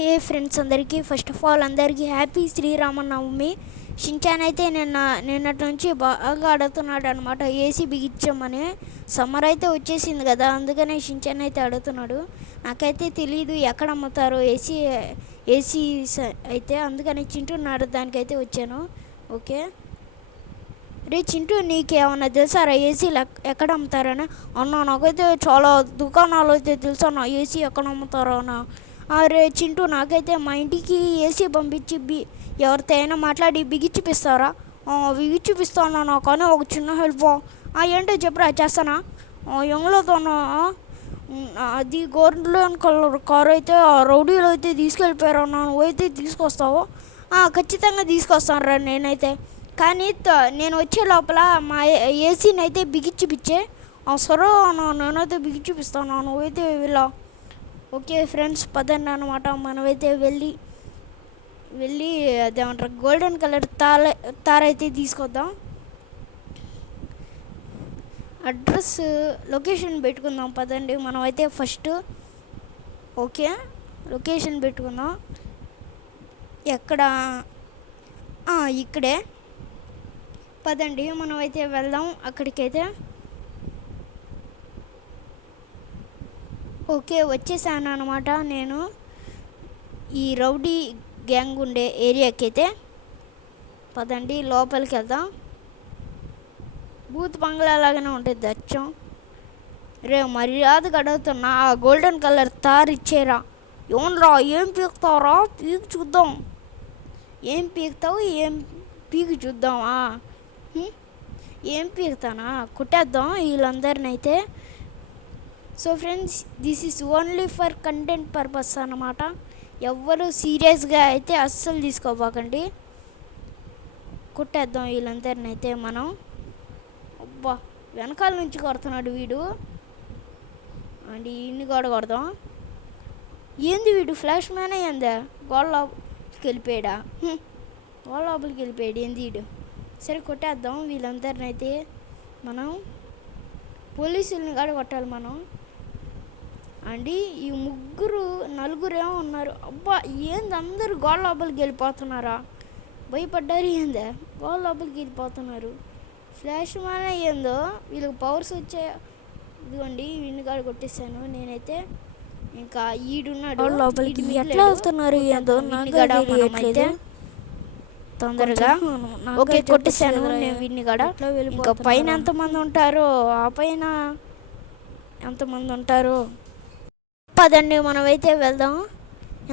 హే friends అందరికీ first of all అందరికీ happy Sri Rama Navami. Shinchan అయితే నిన్నటి నుంచి బాగా అడుగుతున్నాడు అనమాట ఏసీ బిగించమని. సమ్మర్ అయితే వచ్చేసింది కదా, అందుకనే షించాన్ అయితే అడుగుతున్నాడు. నాకైతే తెలీదు ఎక్కడ అమ్ముతారో ఏసీ అయితే, అందుకని చింటున్నాడు దానికైతే వచ్చాను. ఓకే రే చింటూ, నీకు ఏమన్నా తెలుసారా ఏసీలు ఎక్కడ అమ్ముతారని? అన్న నాకైతే చాలా దుకాణాలు అయితే తెలుసా నా ఏసీ ఎక్కడ అమ్ముతారో అన్న. అరే చింటూ, నాకైతే మా ఇంటికి ఏసీ పంపించి ఎవరితో అయినా మాట్లాడి బిగిచ్చిపిస్తారా? బిగిచ్చిపిస్తాను నా, కానీ ఒక చిన్న హెల్ప్. ఏంటో చెప్పరా, చేస్తానా? ఎంగళతోనా అది గోల్డెన్ కలర్ కారు అయితే రౌడీలో అయితే తీసుకెళ్ళిపోయారు. నువ్వైతే తీసుకొస్తావు? ఖచ్చితంగా తీసుకొస్తాను రా నేనైతే. కానీ నేను వచ్చే లోపల మా ఏసీని అయితే బిగిచ్చిపిచ్చే. సరే నేనైతే బిగిచ్చిపిస్తాను, నువ్వైతే వెళ్ళా. ఓకే ఫ్రెండ్స్ పదండి అనమాట, మనమైతే వెళ్ళి అదేమంటారు గోల్డెన్ కలర్ తారైతే తీసుకొద్దాం. అడ్రస్ లొకేషన్ పెట్టుకుందాం పదండి మనమైతే ఫస్ట్. ఓకే లొకేషన్ పెట్టుకుందాం. ఎక్కడ? ఇక్కడే పదండి మనమైతే వెళ్దాం అక్కడికైతే. ఓకే వచ్చేసాను అనమాట నేను ఈ రౌడీ గ్యాంగ్ ఉండే ఏరియాకి అయితే. పదండి లోపలికి వెళ్దాం. బూత్ బంగ్లా లాగానే ఉంటుంది దచ్చం. రే మర్యాదగా అడుగుతున్నా, ఆ గోల్డెన్ కలర్ తారు ఇచ్చేరా. ఏమరా ఏం పీకుతావురా? పీకి చూద్దాం. ఏం పీకుతావు? ఏం పీకి చూద్దామా? ఏం పీకుతానా? కుట్టేద్దాం వీళ్ళందరిని అయితే. So friends, this is only for content purpose అన్నమాట. ఎవ్వరు సీరియస్గా అయితే అస్సలు తీసుకోపోకండి. కుట్టేద్దాం వీళ్ళందరిని అయితే మనం. అబ్బా వెనకాల నుంచి కొడుతున్నాడు వీడు. అండ్ ఇన్ని కూడా కొడదాం. ఏంది వీడు ఫ్లాష్ మ్యాన్ అయ్యిందా? గోడ లోపలికి వెళ్ళిపోయాడా? గోడ లోపలికి వెళ్ళిపోయాడు ఏంది వీడు? సరే కొట్టేద్దాం వీళ్ళందరిని అయితే మనం. పోలీసుల్ని కూడా కొట్టాలి మనం. అండి ఈ నలుగురేమో ఉన్నారు. అబ్బా ఏంది అందరూ గోడ లోపలికి వెళ్ళిపోతున్నారా? భయపడ్డారు ఏందా? గోడ లోపలికి వెళ్ళిపోతున్నారు. ఫ్లాష్ మ్యాన్ అయ్యిందో వీళ్ళకి పవర్స్ వచ్చాయి. ఇదిగోండి వీడిని కూడా కొట్టేశాను నేనైతే. ఇంకా ఈడున్నాడు లోపలికి. ఎట్లా వెళ్తున్నారు ఏందో మనమైతే తొందరగా. ఓకే కొట్టేశాను నేను వీడిని కూడా. ఇంకా పైన ఎంతమంది ఉంటారో, ఆ పైన ఎంతమంది ఉంటారో పదండి మనమైతే వెళ్దాం.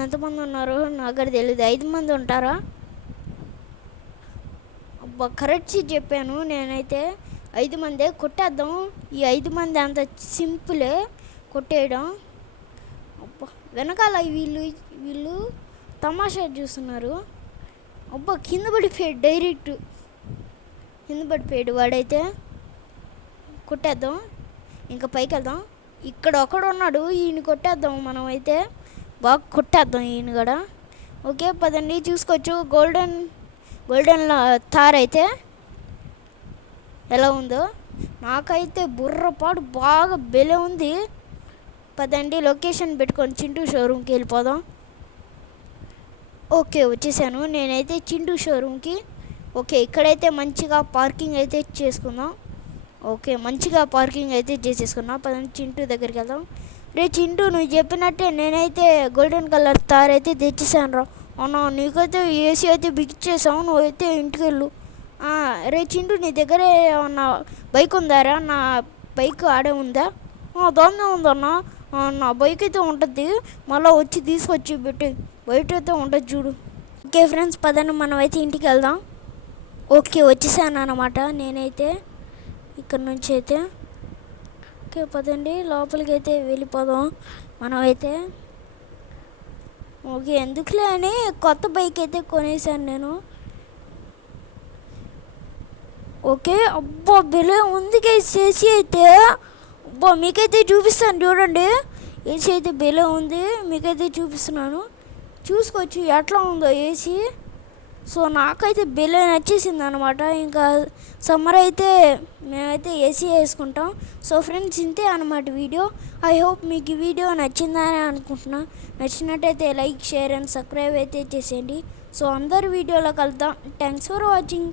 ఎంతమంది ఉన్నారో నాకు తెలియదు. 5 మంది ఉంటారా? అబ్బా కరెక్ట్ చెప్పాను నేనైతే. 5 మందే. కొట్టేద్దాం. ఈ 5 మంది అంత సింపులే కొట్టేయడం. అబ్బా వెనకాల వీళ్ళు తమాషా చూస్తున్నారు. అబ్బా కింద పడిపోయాడు, డైరెక్ట్ కింద పడిపోయాడు వాడైతే. కొట్టేద్దాం. ఇంకా పైకి వెళ్దాం. ఇక్కడ ఒకడు ఉన్నాడు, ఈయన కొట్టేద్దాం మనమైతే. బాగా కొట్టేద్దాం ఈయన కూడా. ఓకే పదండి చూసుకోవచ్చు గోల్డెన్ తార్ అయితే ఎలా ఉందో. నాకైతే బుర్రపాటు బాగా బెలే ఉంది. పదండి లొకేషన్ పెట్టుకొని చింటూ షోరూమ్కి వెళ్ళిపోదాం. ఓకే వచ్చేసాను నేనైతే చింటూ షోరూమ్కి. ఓకే ఇక్కడైతే మంచిగా పార్కింగ్ అయితే చేసుకుందాం. ఓకే మంచిగా పార్కింగ్ అయితే చేసేసుకున్నా. పదండి చింటూ దగ్గరికి వెళ్దాం. రే చింటూ, నువ్వు చెప్పినట్టే నేనైతే గోల్డెన్ కలర్ తార్ అయితే తెచ్చేసాను రా. అవునా, నీకైతే ఏసీ అయితే బిగిచ్చేసావు, నువ్వైతే ఇంటికి వెళ్ళు. రే చింటూ, నీ దగ్గర ఏమన్నా బైక్ ఉందారా? నా బైక్ ఆడే ఉందా? దాన్నే ఉందన్నా. నా బైక్ అయితే ఉంటుంది, మళ్ళీ వచ్చి తీసుకొచ్చి పెట్టి బయట అయితే ఉంటుంది చూడు. ఓకే ఫ్రెండ్స్ పదండి మనమైతే ఇంటికి వెళ్దాం. ఓకే వచ్చేసాను అన్నమాట నేనైతే ఇక్కడ నుంచి అయితే. ఓకే పదండి లోపలికి అయితే వెళ్ళిపోదాం మనమైతే. ఓకే ఎందుకులే అని కొత్త బైక్ అయితే కొనేసాను నేను. ఓకే అబ్బా బెలే ఉంది ఏసీ అయితే. అబ్బా మీకైతే చూపిస్తాను చూడండి. ఏసీ అయితే బెలే ఉంది, మీకైతే చూపిస్తున్నాను. చూసుకోవచ్చు ఎట్లా ఉందో ఏసీ. సో నాకైతే భలే నచ్చేసింది అనమాట. ఇంకా సమ్మర్ అయితే మేమైతే ఏసీ వేసుకుంటాం. సో ఫ్రెండ్స్, ఇంతే అనమాట వీడియో. ఐ హోప్ మీకు ఈ వీడియో నచ్చిందని అనుకుంటున్నా. నచ్చినట్టయితే లైక్, షేర్ అండ్ సబ్స్క్రైబ్ అయితే చేసేయండి. సో అందరు వీడియోలో కలుద్దాం. Thanks for watching.